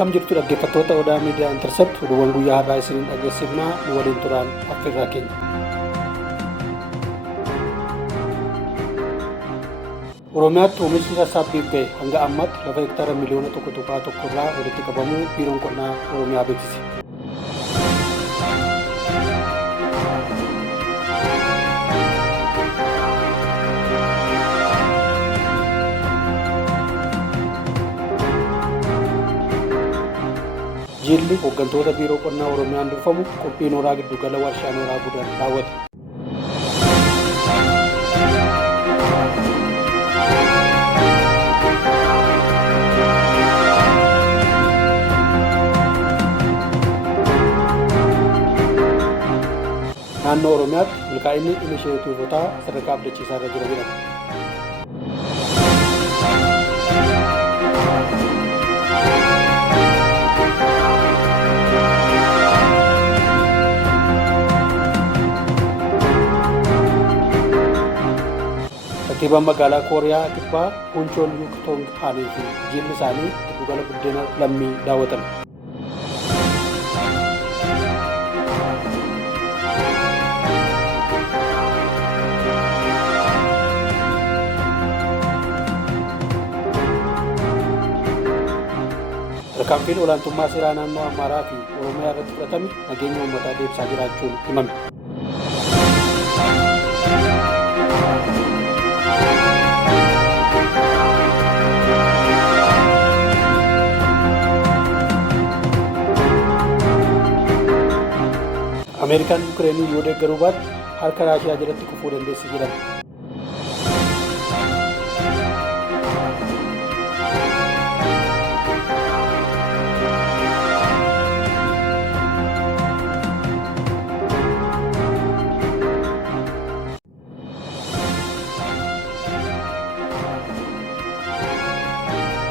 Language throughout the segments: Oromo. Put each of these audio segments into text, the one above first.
Akkam jirtu dhaggeeffattoota Odaa Miidiyaa Intercept oduuwwan guyyaa har'aa isiniin dhageessifnaa nu waliin turaan affeerraa keenya. Oromiyaatti oomishni sassaabbiif ga'e hanga ammaatti lafa hektaara miliyoona 1.1 irraa walitti qabamuu biiroon qonnaa Oromiyaa beeksise. Jilli hooggantoota biiroo qonnaa Oromiyaan durfamu qophii nooraa giddugala warshaa nooraa Gudar daawwate. Naannoo Oromiyaatti milkaa'inni inisheetiivotaa sadarkaa abdachiisaa irra jira jedhama. Kantiibaan magaalaa Kooriyaa Kibbaa Hunchoon Yuuktong Haanii fi jilli isaanii giddugala buddeena lammii daawwatan. Tarkaanfiin olaantummaa seeraa naannoo Amaaraa fi Oromiyaa irratti fudhatame nageenya uummataa deebisaa jiraachuun himame. Ameerikaan Yuukireenii yoo deeggaruu baatte harka Raashiyaa jalatti kufuu dandeessi jedhama.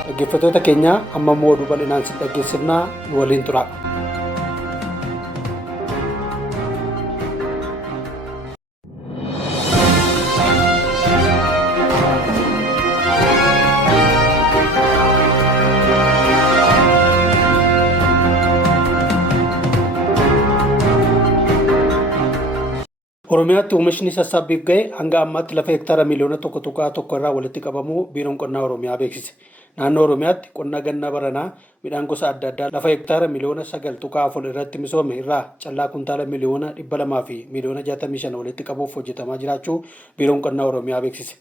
Dhaggeeffattoota keenya amma immoo oduu bal'inaan si dhaggeessifnaa nu waliin turaa. Oromiyaatti oomishni sassaabbiif ga'e hanga ammaatti lafa hektaara miliyoona 1.1 irraa walitti qabamuu biiroon qonnaa Oromiyaa beeksise. Naannoo Oromiyaatti qonna gannaa baranaa midhaan gosa adda addaa lafa hektaara miliyoona 9.4 irratti misoome irraa callaa kuntaala miliyoona 200 fi miliyoona 65 walitti qabuuf hojjetamaa jiraachuu biiroon qonnaa Oromiyaa beeksise.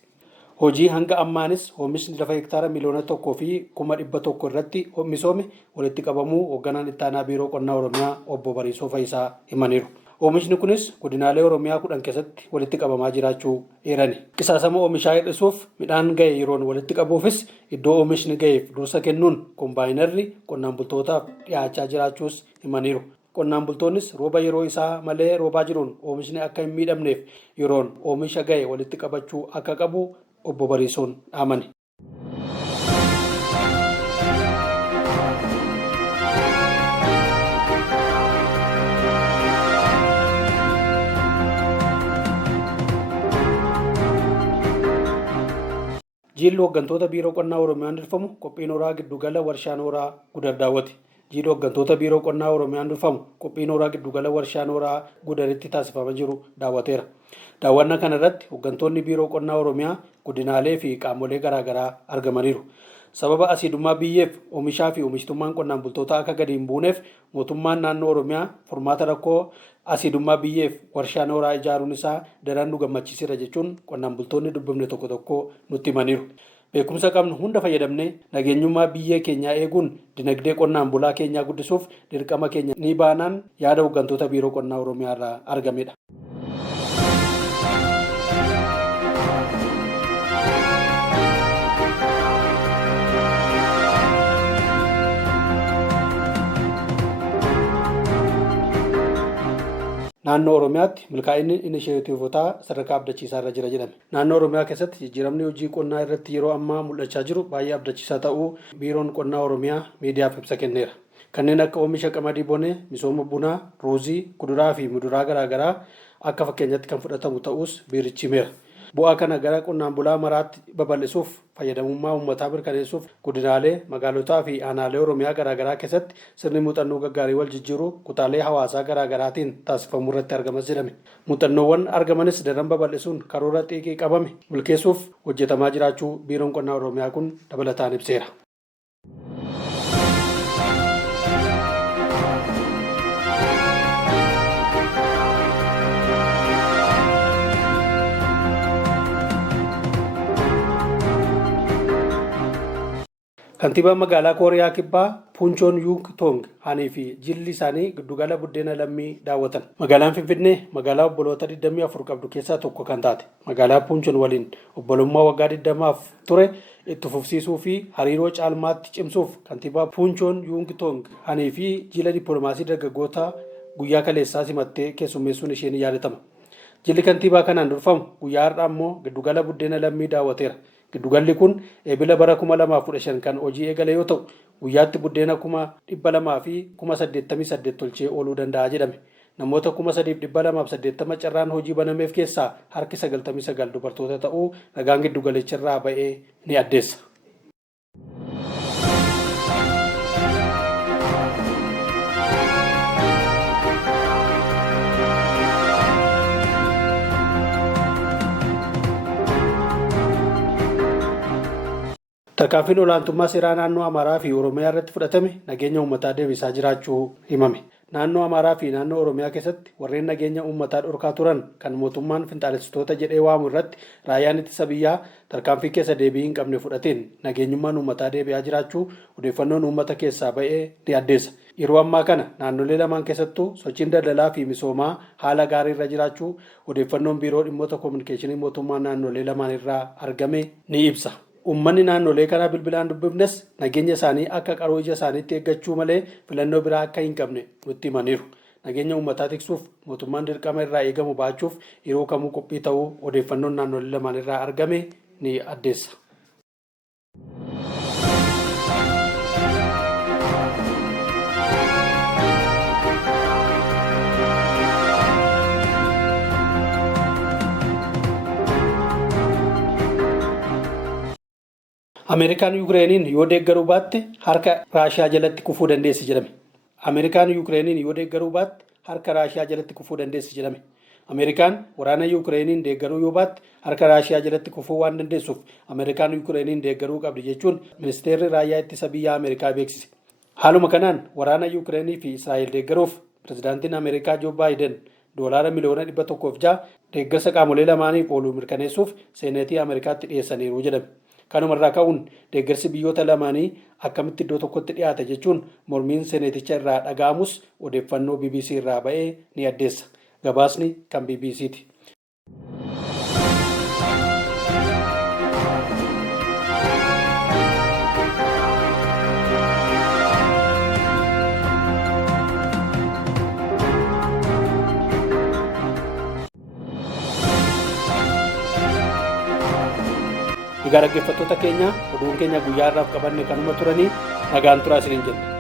Hojii hanga ammaanis oomishni lafa hektaara miliyoona 1 fi 100,000 irratti misoome walitti qabamuu hoogganaan itti aanaa biiroo qonnaa Oromiyaa obbo Bariisoo Fayisaa himaniiru. Oomishni kunis godinaalee Oromiyaa 10 keessatti walitti qabamaa jiraachuu eerani. Qisaasama oomishaa hir'isuuf midhaan ga'e yeroon walitti qabuufis iddoo oomishni ga'eef dursa kennuun kombaayinarri qonnaan bultootaaf dhiyaachaa jiraachuus himaniiru. Qonnaan bultoonnis rooba yeroo isaa malee roobaa jiruun oomishni akka hin miidhamneef yeroon oomisha ga'e walitti qabachuu akka qabu obbo Bariisoon dhaamani. Jilli hooggantoota biiroo qonnaa Oromiyaan durfamu qophii nooraa giddugala warshaa nooraa Gudar daawwate. Jilli hooggantoota biiroo qonnaa Oromiyaan durfamu qophii nooraa giddugala warshaa nooraa Gudaritti taasifamaa jiru daawwateera. Daawwannaa kana irratti hooggantoonni biiroo qonnaa Oromiyaa godinaalee fi qaamolee garaagaraa argamaniiru. Sababa asiidummaa biyyeef oomishaa fi oomishtummaan qonnaan bultootaa akka gadi hin buuneef mootummaan naannoo Oromiyaa furmaata rakkoo asiidummaa biyyeef warshaa nooraa ijaaruun isaa daran nu gammachiiseera jechuun qonnaan bultoonni dubbifne tokko tokko nutti himaniiru. Beekumsa qabnu hunda fayyadamnee nageenyummaa biyyee keenyaa eeguun dinagdee qonnaan bulaa keenyaa guddisuuf dirqama keenya ni baanaan yaada hooggantoota biiroo qonnaa Oromiyaa irraa argamedha. Naannoo Oromiyaatti milkaa'inni inisheetiivotaa sadarkaa abdachiisaa irra jira jedhame. Naannoo Oromiyaa keessatti jijjiiramni hojii qonnaa irratti yeroo ammaa mul'achaa jiru baay'ee abdachiisaa ta'uu biiroon qonnaa Oromiyaa miidiyaaf ibsa kenneera. Kanneen akka oomisha qamadii bonee, misooma bunaa, ruuzii, kuduraa fi muduraa garaagaraa akka fakkeenyatti kan fudhatamu ta'us biirichi himeera. Bu'aa kana gara qonnaan bulaa maraatti babal'isuuf fayyadamummaa uummataa mirkaneessuuf godinaalee magaalotaa fi aanaalee Oromiyaa garaagaraa keessatti sirni muuxannoo gaggaarii wal jijjiiruu kutaalee hawaasaa garaagaraatiin taasifamuu irratti argamas jedhame. Muuxannoowwan argamanis daran babal'isuun karoora xiiqii qabame milkeessuuf hojjetamaa jiraachuu biiroon qonnaa Oromiyaa kun dabalataan ibseera. Kantiibaan magaalaa Kooriyaa Kibbaa Puunchoon Yuung Tong Haanii fi jilli isaanii giddugala buddeena lammii daawwatan. Magaalaan Finfinnee magaalaa obboloota 24 qabdu keessaa tokko kan taate. Magaalaa Puunchoon waliin obbolummaa waggaa 20 ture itti fufsiisuu fi hariiroo caalmaatti cimsuuf kantiibaa Puunchoon Yuung Tong Haanii fi jila dippiloomaasii dargaggoota guyyaa kaleessaa simattee keessummeessuun isheen yaadatama. Jilli kantiibaa kanaan durfamu guyyaa har'aa immoo giddugala buddeena lammii daawwateera. Giddugalli kun eebila bara 2015 kan hojii eegale yoo ta'u guyyaatti buddeena 200,000 fi 88 tolchee ooluu danda'a jedhame. Namoota 3,280 carraan hojii banameef keessaa harki 99 dubartoota ta'uu ragaan giddugalicharraa ba'ee ni addeessa. Tarkaanfiin olaantummaa seeraa naannoo Amaaraa fi Oromiyaa irratti fudhatame nageenya uummataa deebisaa jiraachuu himame. Naannoo Amaaraa fi naannoo Oromiyaa keessatti warreen nageenya uummataa dhorkaa turan kan mootummaan finxaalessitoota jedhee waamu irratti raayyaan ittisa biyyaa tarkaanfii keessa deebii hin qabne fudhateen nageenyummaan uummataa deebi'aa jiraachuu odeeffannoon uummata keessaa ba'ee ni addeessa. Yeroo ammaa kana naannolee lamaan keessattuu sochiin daldalaa fi misoomaa haala gaarii irra jiraachuu odeeffannoon biiroo dhimmoota koominikeeshinii mootummaa naannolee lamaan irraa argame ni ibsa. Uummanni naannolee kana bilbilaan dubbifnes nageenya isaanii akka qaroo ija isaaniitti eeggachuu malee filannoo biraa akka hin qabne nutti himaniiru. Nageenya uummataa tiksuuf mootummaan dirqama irraa eegamu baachuuf yeroo kamuu qophii ta'uu odeeffannoon naannolee lamaan irraa argame ni addeessa. Ameerikaan Yukireeniin yoo deeggaruu baatte harka Raashiyaa jalatti kufuu dandeessi jedhame. Ameerikaan Yukireeniin yoo deeggaruu baatte harka Raashiyaa jalatti kufuu dandeessi jedhame. Ameerikaan waraana Yukireeniin deeggaruu yoo baatte harka Raashiyaa jalatti kufuu waan dandeessuuf Ameerikaan Yukireeniin deeggaruu qabdi jechuun ministeerri raayyaa ittisa biyyaa Ameerikaa beeksise. Haaluma kanaan waraana Yukireenii fi Israa'el deeggaruuf pirezidaantiin Ameerikaa Joo Baayiden doolaara miliyoona 106 deeggarsa qaamolee lamaaniif ooluu mirkaneessuuf seeneetii Ameerikaatti dhiyeessaniiru jedhame. Kanumarraa ka'uun deeggarsi biyyoota lamaanii akkamitti iddoo tokkotti dhiyaata jechuun mormiin seeneticha irraa dhaga'amus odeeffannoo BBC irraa ba'ee ni addeessa. Gabaasni kan BBCti. Egaa dhaggeeffattoota keenya oduun keenya guyyaa irraaf qabanne kanuma turanii nagaan turaa isiniin jenna.